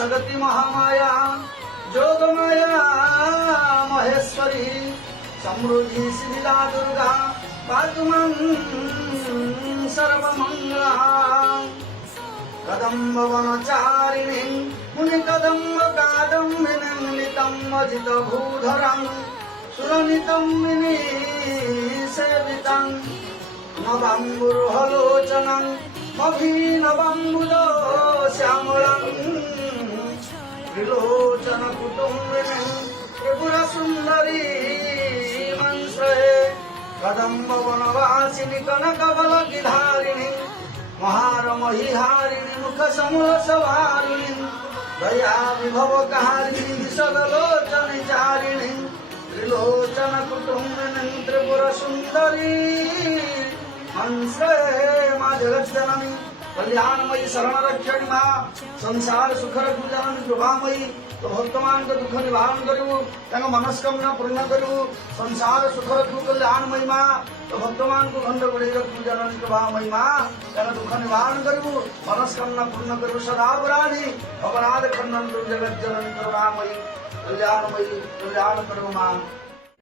सगति महामाया जोगमाया महेश्वरी समृद्धि शिला दुर्गा पातुमं सर्वमंगला कदम्ब वनचारिणी मुनि कदम्ब कादम्बिनीं नितं अजित भूधरं सुरनितं मिनि सेवितं नवाम्बुरुहलोचनं मभीनवाम्बुज श्यामलं त्रिलोचन कुटुम्बिनीं त्रिपुरसुन्दरी मंश्रये कदम्ब वनवासिनी कनकवलगिधारिणी महारमहिहारिणी मुख समूलसवारिणी दया विभवकारिणी विशदलोचन चारिणी त्रिलोचन कुटुम्बिनी त्रिपुर सुंदरी हंसे माँ जगत जननी कल्याणमयी शरण रक्षणी माँ संसार सुखर जननी कृपामयी तो भक्तमान का दुख निवारण करू मनस्कामना पूर्ण करू संसार सुखर कल्याणमयी माँ तो भक्तमान को खंड गुड़ी जननी कृपामयी माँ दुख निवारण करू मनस्कामना पूर्ण करू सदापराधी अपराध खंडन जगत जननी करुणामयी कल्याणमयी कल्याण करू माँ।